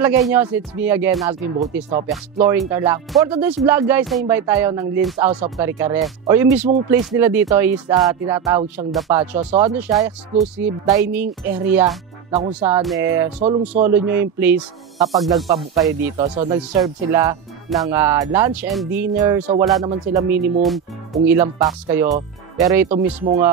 Tarlagueños, it's me again, Alvin Bautista of Exploring Tarlac. For today's vlog guys, na-invite tayo ng Lynn's House of Kare-Kare. Or yung mismong place nila dito is tinatawag siyang The Patio. So ano siya, exclusive dining area na kung saan solong-solo nyo yung place kapag nagpabook kayo dito. So nag-serve sila ng lunch and dinner. So wala naman sila minimum kung ilang packs kayo. Pero ito mismong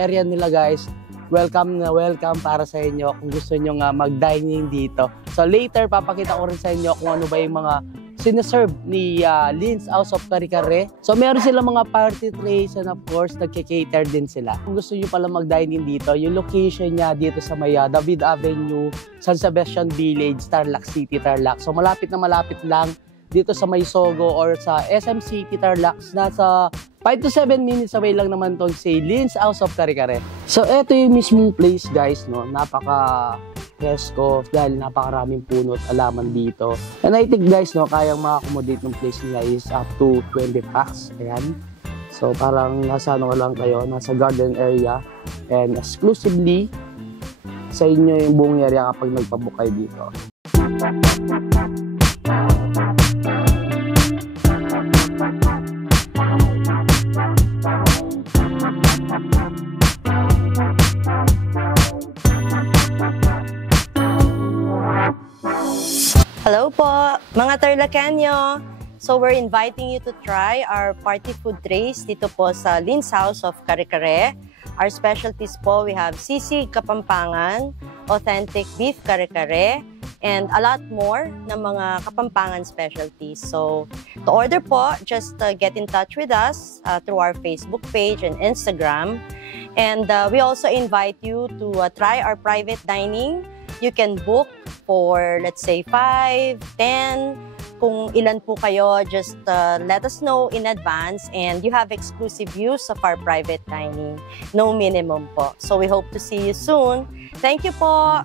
area nila guys, welcome na welcome para sa inyo kung gusto nyo mag-dining dito. So later, papakita ko rin sa inyo kung ano ba yung mga sinaserve ni Lynn's House of Kare-Kare. So meron sila mga party trays and of course, nagke-cater din sila. Kung gusto nyo pala mag-dining dito, yung location niya dito sa may David Avenue, San Sebastian Village, Tarlac City, Tarlac. So malapit na malapit lang dito sa may Sogo or sa SM City, Tarlac. Nasa 5 to 7 minutes away lang naman tong si Lynn's House of Kare-Kare. So eto yung mismong place guys, no? Napaka-fresco dahil napakaraming puno at alaman dito. And I think guys, no, kayang ma-accommodate ng place nila is up to 20 packs. Ayan. So parang nasa ano lang kayo, nasa garden area. And exclusively sa inyo yung buong area kapag nagpabook kayo dito. Hello po, mga Tarlacanyo! So we're inviting you to try our party food trays dito po sa Lynn's House of Kare-Kare. Our specialties po, we have sisig Kapampangan, authentic beef Kare-Kare, and a lot more na mga Kapampangan specialties. So to order po, just get in touch with us through our Facebook page and Instagram. And we also invite you to try our private dining. You can book for, let's say, 5, 10, kung ilan po kayo, just let us know in advance and you have exclusive use of our private dining. No minimum po. So we hope to see you soon. Thank you po!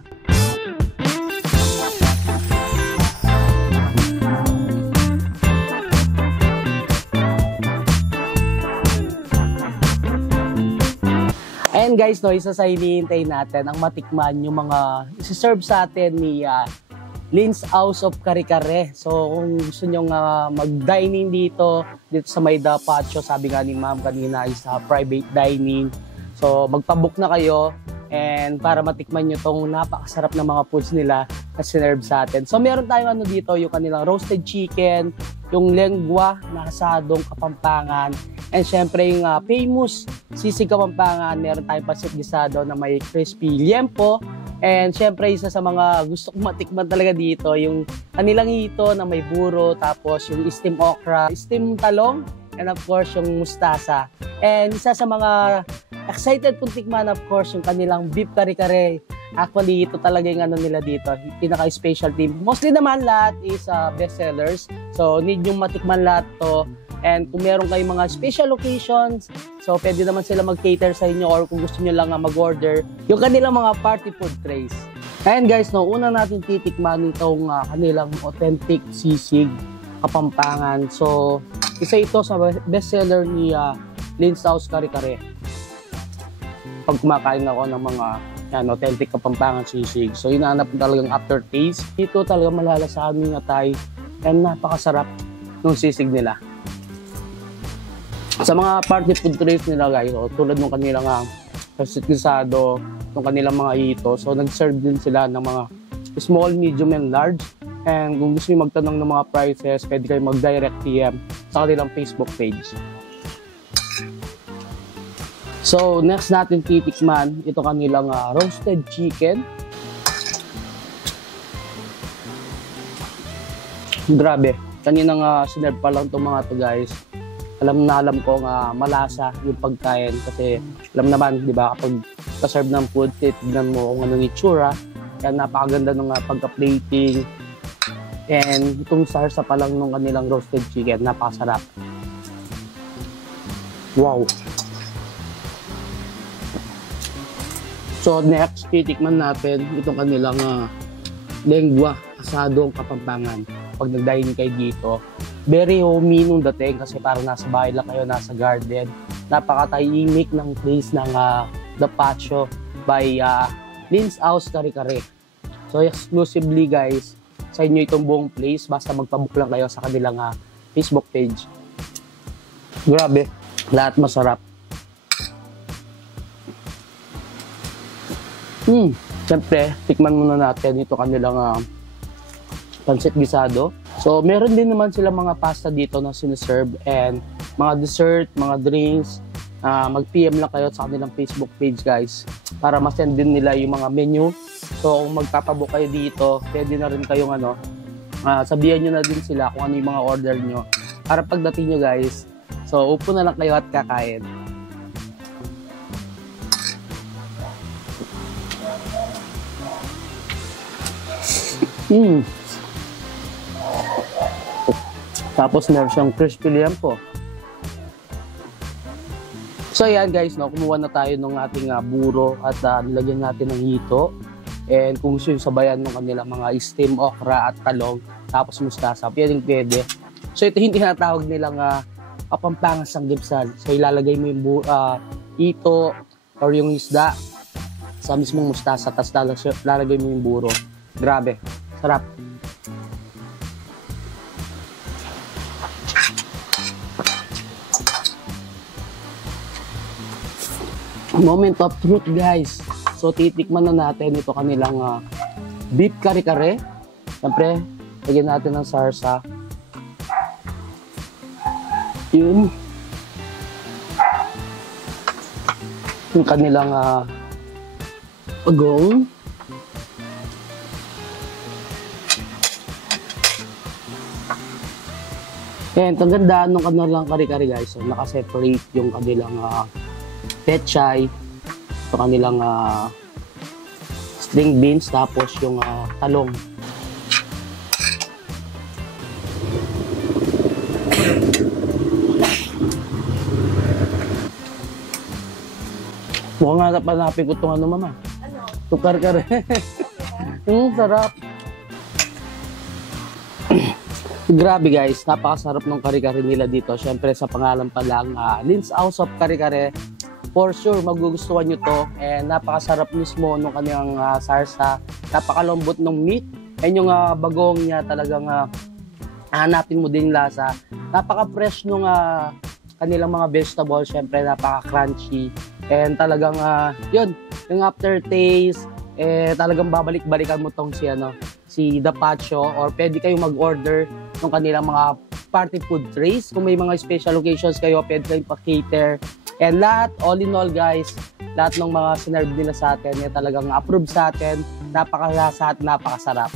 Ayan guys, no, isa sa hinihintay natin ang matikman yung mga isi-serve sa atin ni Lynn's House of Kare-Kare. So kung gusto nyo mag-dining dito sa may The Patio, sabi nga ni ma'am kanina is private dining. So magpabook na kayo and para matikman nyo tong napakasarap na mga foods nila na sinerve sa atin. So meron tayong dito, yung kanilang roasted chicken, yung lengua na asadong Kapampangan, and syempre yung famous sisig Kapampangan. Meron tayong pasit gisado na may crispy liempo. And syempre isa sa mga gusto kong matikman talaga dito, yung kanilang hito na may buro, tapos yung steam okra, steam talong, and of course yung mustasa. And isa sa mga excited kong tikman, of course, yung kanilang beef Kare-Kare. Actually, ito talaga yung nila dito, pinaka-specialty. Mostly naman lahat is best sellers. So need yung matikman lahat to. And kung meron kayong mga special occasions, so pwede naman sila mag-cater sa inyo, or kung gusto nyo lang mag-order yung kanilang mga party food trays. And guys, no, una natin titikman itong kanilang authentic sisig Kapampangan. So isa ito sa bestseller ni Lynn's House Kare-Kare. Pag kumakain ako ng mga authentic Kapampangan sisig, so hinahanap talagang aftertaste. Ito talaga malalasahan yung atay and napakasarap ng sisig nila. Sa mga party food trays nila guys, tulad ng kanilang pasit gisado, ng kanilang mga hito, so nag-serve din sila ng mga small, medium, and large. And kung gusto nyo magtanong ng mga prices, pwede kayo mag-direct PM sa kanilang Facebook page. So next natin titikman, ito kanilang roasted chicken. Grabe, kaninang sinerve pa lang itong mga to guys. Alam ko malasa yung pagkain kasi alam naman, di ba, kapag ka-serve ng food, tignan mo kung anong itsura. Kaya napakaganda ng pagka-plating. And itong sarsa pa lang ng kanilang roasted chicken, napakasarap. Wow! So next, titikman natin itong kanilang lengua, asadong Kapampangan. Pag nag-dine kayo dito, very homey nung dating kasi parang nasa bahay lang kayo, nasa garden. Napakatahimik ng place ng The Patio by Lynn's House Kare-Kare. So exclusively guys, sa inyo itong buong place. Basta magpabook lang kayo sa kanilang Facebook page. Grabe, lahat masarap. Siyempre, tikman muna natin ito kanilang pancit gisado. So, meron din naman sila mga pasta dito na siniserve and mga dessert, mga drinks. Mag-PM lang kayo sa kanilang Facebook page, guys, para ma-send din nila yung mga menu. So, kung magpapabook kayo dito, pwede na rin kayong sabihan nyo na din sila kung ano yung mga order nyo. Para pagdating nyo, guys, so upo na lang kayo at kakain. Tapos meron siyang crispy liempo. So ayan guys, kumuha na tayo ng ating buro at nilagyan natin ng hito. And kung gusto yung sabayan ng kanilang mga steam okra at talong, tapos mustasa, pwede. So ito yung tinatawag nilang kapampangas ng gipsal. So ilalagay mo yung hito or yung isda sa mismong mustasa, tapos lalagay mo yung buro. Grabe, sarap. Moment of truth, guys. So titikman na natin ito kanilang beef kare-kare. Siyempre, lagyan natin ng sarsa. Yun. Yung kanilang pagong. And ang ganda nung kanilang kare-kare, guys. So, naka-separate yung kanilang pechay, ito kanilang string beans, tapos yung talong. Mukhang hanapin ko itong mama. Ano? Itong kare-kare. Sarap. Grabe guys, napakasarap ng kare-kare nila dito. Siyempre sa pangalan pa lang, Lin's House of Kare-Kare. For sure, magugustuhan nyo to. And napakasarap mismo nung kanyang sarsa. Napakalambot ng meat. And yung bagong niya talagang hanapin mo din lasa. Napaka-fresh nung kanilang mga vegetables. Siyempre, napaka-crunchy. And talagang, yun, yung aftertaste, talagang babalik-balikan mo tong si Dapacho. Or pwede kayong mag-order ng kanilang mga party food trays. Kung may mga special occasions kayo, pwede kayong pa-cater. And lahat, all in all guys, lahat ng mga sinerve nila sa atin, talagang approve sa atin, napakalasa at napakasarap.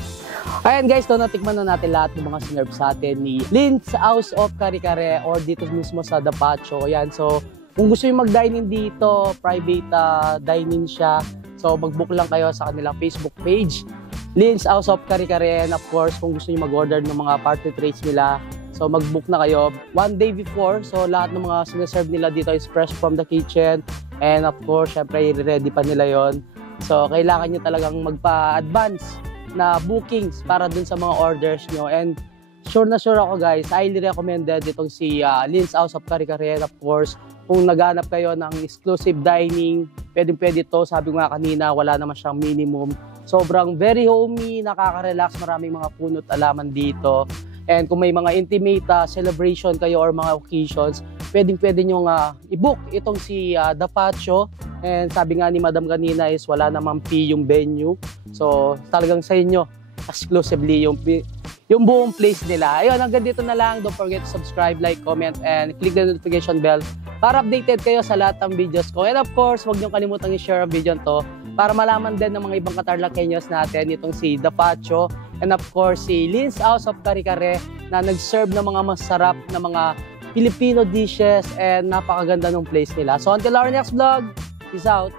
Ayan guys, natikman na natin lahat ng mga sinerve sa atin ni Lin's House of Kare-Kare or dito mismo sa Dapacho. Ayan, so kung gusto nyo mag-dine-in dito, private dining siya, so mag-book lang kayo sa kanilang Facebook page, Lin's House of Kare-Kare. And of course, kung gusto nyo mag-order ng mga party trays nila, so mag-book na kayo one day before. So lahat ng mga sinaserve nila dito is fresh from the kitchen. And of course, syempre i-ready pa nila yon. So kailangan nyo talagang magpa-advance na bookings para dun sa mga orders nyo. And sure na sure ako guys, highly recommended itong si Lin's House of Kare-Kare. And of course, kung naghanap kayo ng exclusive dining, pwede to. Sabi ko nga kanina, wala naman siyang minimum. Sobrang very homey, nakaka-relax, maraming mga punot alaman dito. And kung may mga intimate celebration kayo or mga occasions, pwede nyo i-book itong si Dapacho. And sabi nga ni Madam kanina is wala namang fee yung venue. So talagang sa inyo, exclusively yung buong place nila. Ayun, hanggang dito na lang. Don't forget to subscribe, like, comment, and click the notification bell para updated kayo sa lahat ng videos ko. And of course, huwag nyo kalimutang i-share ang video to para malaman din ng mga ibang Katarlaqueños natin itong si Dapacho. And of course, si Lin's House of Kare-Kare na nag-serve ng mga masarap na mga Filipino dishes and napakaganda ng place nila. So until our next vlog, peace out!